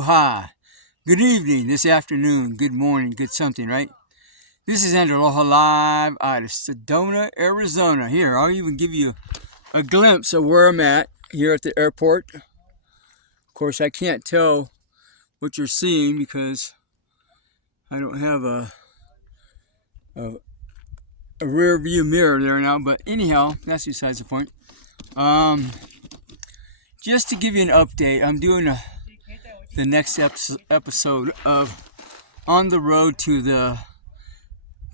Aloha. Good evening, this afternoon, good morning, good something, right? This is Aloha live out of Sedona, Arizona. Here, I'll even give you a glimpse of where I'm at here at the airport. Of course, I can't tell what you're seeing because I don't have a rear view mirror there now, but anyhow, that's besides the point. Just to give you an update, I'm doing the next episode of On the Road to the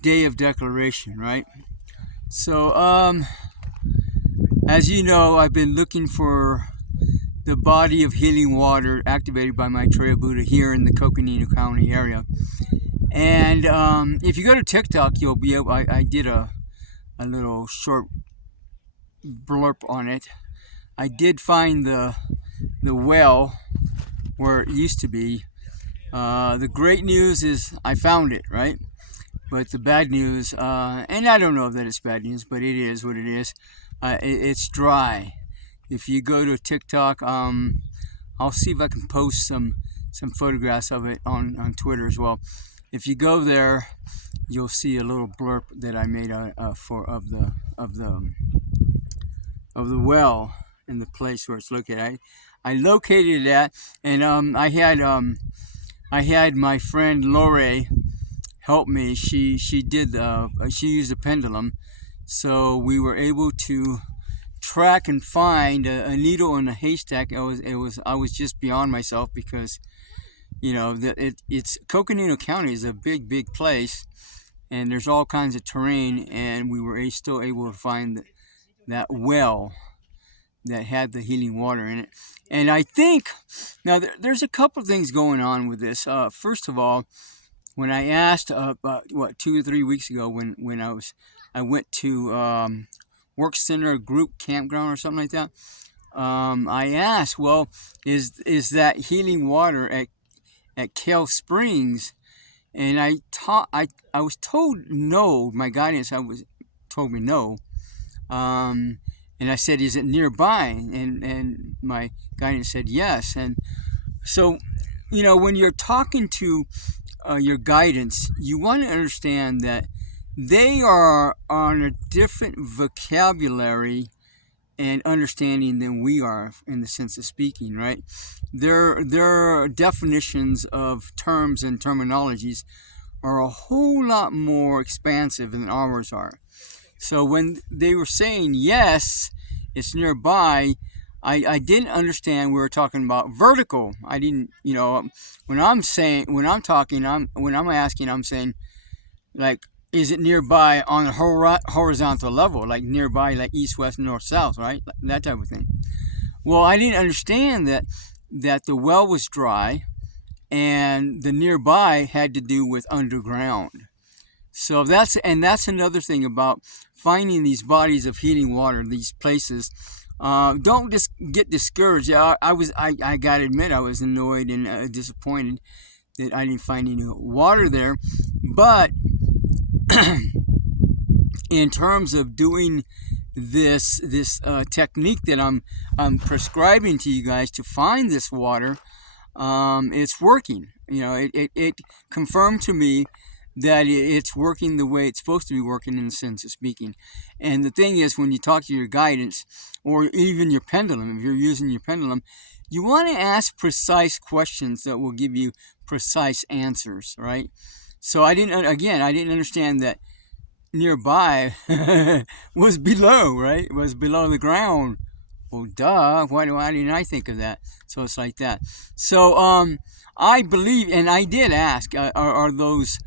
Day of Declaration, right? So, as you know, I've been looking for the body of healing water activated by Maitreya Budda here in the Coconino County area. And if you go to TikTok, you'll be able, I did a little short blurb on it. I did find the well where it used to be. The great news is I found it, right? But the bad news, and I don't know that it's bad news, but it is what it is. It's dry. If you go to TikTok, I'll see if I can post some photographs of it on Twitter as well. If you go there, you'll see a little blurb that I made of the well in the place where it's located. I located it at, and I had my friend Lorae help me. She used a pendulum, so we were able to track and find a needle in a haystack. I was just beyond myself because, you know, it's Coconino County is a big place, and there's all kinds of terrain, and we were still able to find that well that had the healing water in it. And I think now there's a couple of things going on with this. First of all, when I asked about 2 or 3 weeks ago when I went to work center group campground or something like that, I asked, well, is that healing water at Kale Springs? And I was told no. My guidance told me no. And I said, is it nearby? And my guidance said yes. And so, you know, when you're talking to your guidance, you want to understand that they are on a different vocabulary and understanding than we are in the sense of speaking, right? Their definitions of terms and terminologies are a whole lot more expansive than ours are. So when they were saying yes, it's nearby, I didn't understand we were talking about vertical. I didn't, you know, when I'm asking, I'm saying, like, is it nearby on a horizontal level, like nearby, like east, west, north, south, right? That type of thing. Well, I didn't understand that the well was dry and the nearby had to do with underground. So that's another thing about finding these bodies of healing water, these places. Don't just get discouraged. I gotta admit, I was annoyed and disappointed that I didn't find any water there. But in terms of doing this technique that I'm prescribing to you guys to find this water, it's working. You know, it confirmed to me that it's working the way it's supposed to be working in the sense of speaking. And the thing is, when you talk to your guidance, or even your pendulum, if you're using your pendulum, you want to ask precise questions that will give you precise answers, right? So I didn't understand that nearby was below, right? It was below the ground. Well, duh, why didn't I think of that? So it's like that. So I believe, and I did ask, are those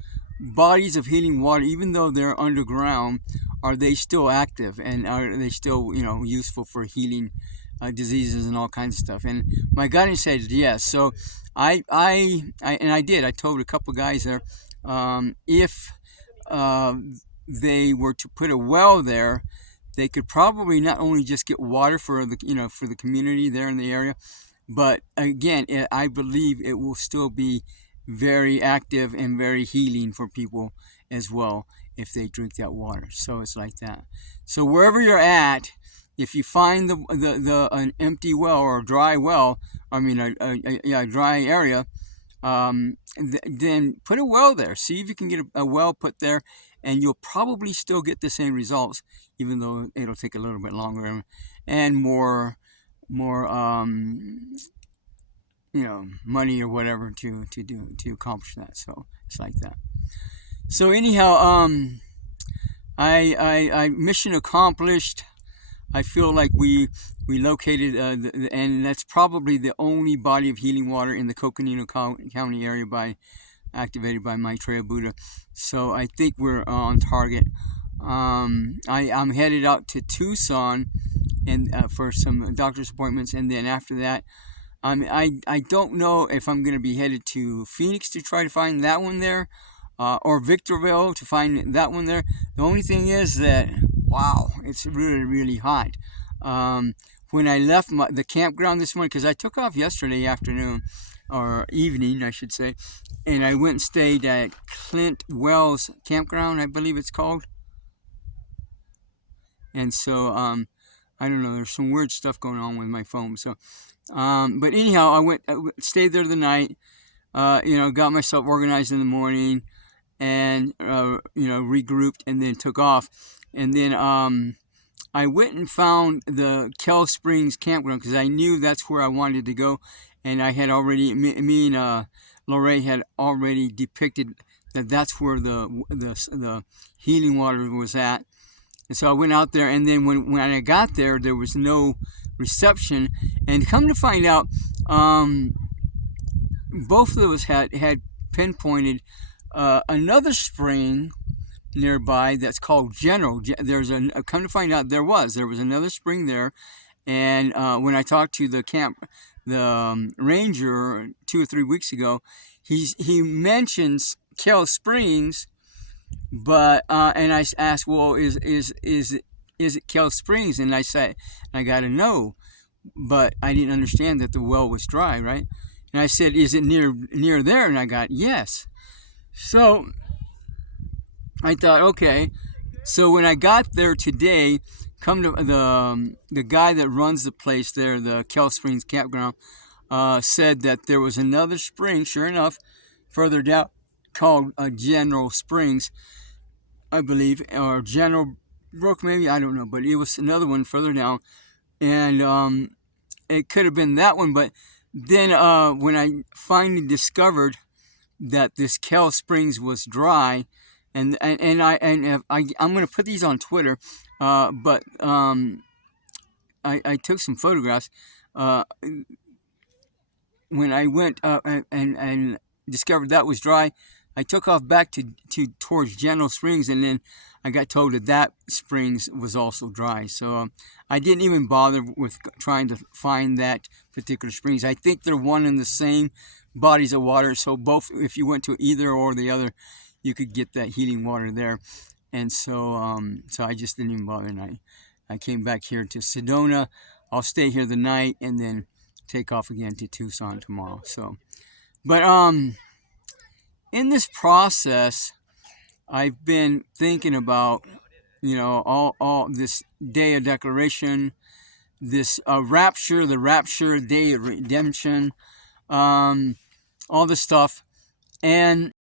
bodies of healing water, even though they're underground, are they still active, and are they still, you know, useful for healing diseases and all kinds of stuff? And my guidance said yes. So I did. I told a couple of guys there, if they were to put a well there, they could probably not only just get water for the community there in the area, but again, I believe it will still be very active and very healing for people as well if they drink that water. So it's like that. So wherever you're at, if you find an empty well or a dry well, I mean a dry area, then put a well there. See if you can get a well put there, and you'll probably still get the same results, even though it'll take a little bit longer and more money or whatever to accomplish that. So it's like that. So anyhow, I mission accomplished. I feel like we located, and that's probably the only body of healing water in the Coconino County area activated by Maitreya Budda. So I think we're on target. I'm headed out to Tucson and for some doctor's appointments, and then after that, I don't know if I'm going to be headed to Phoenix to try to find that one there, or Victorville to find that one there. The only thing is that, wow, it's really, really hot. When I left the campground this morning, because I took off yesterday afternoon, or evening, I should say, and I went and stayed at Clint Wells Campground, I believe it's called. And so, I don't know, there's some weird stuff going on with my phone. So, but anyhow, I stayed there the night, got myself organized in the morning, and, regrouped, and then took off. And then I went and found the Kell Springs campground, because I knew that's where I wanted to go. And I had already, me and Lorae had already depicted that that's where the healing water was at. And so I went out there, and then when I got there, there was no reception. And come to find out, both of us had pinpointed another spring nearby that's called General. Come to find out, there was another spring there. And when I talked to the ranger 2 or 3 weeks ago, he mentions Kell Springs. But and I asked, well, is it Kell Springs? And I said, I got to know, but I didn't understand that the well was dry, right? And I said, is it near there? And I got yes. So I thought, okay. So when I got there today, come to the guy that runs the place there, the Kell Springs campground, said that there was another spring, sure enough, further down, called General Springs, I believe, or General Brook, maybe, I don't know, but it was another one further down, and it could have been that one. But then when I finally discovered that this Kell Springs was dry, and I'm going to put these on Twitter, but I took some photographs when I went and discovered that was dry. I took off back towards General Springs, and then I got told that springs was also dry. So I didn't even bother with trying to find that particular springs. I think they're one and the same bodies of water. So both, if you went to either or the other, you could get that healing water there. And so so I just didn't even bother. And I came back here to Sedona. I'll stay here the night and then take off again to Tucson tomorrow. So, but in this process, I've been thinking about, all this day of declaration, this rapture, the rapture, day of redemption, all this stuff. And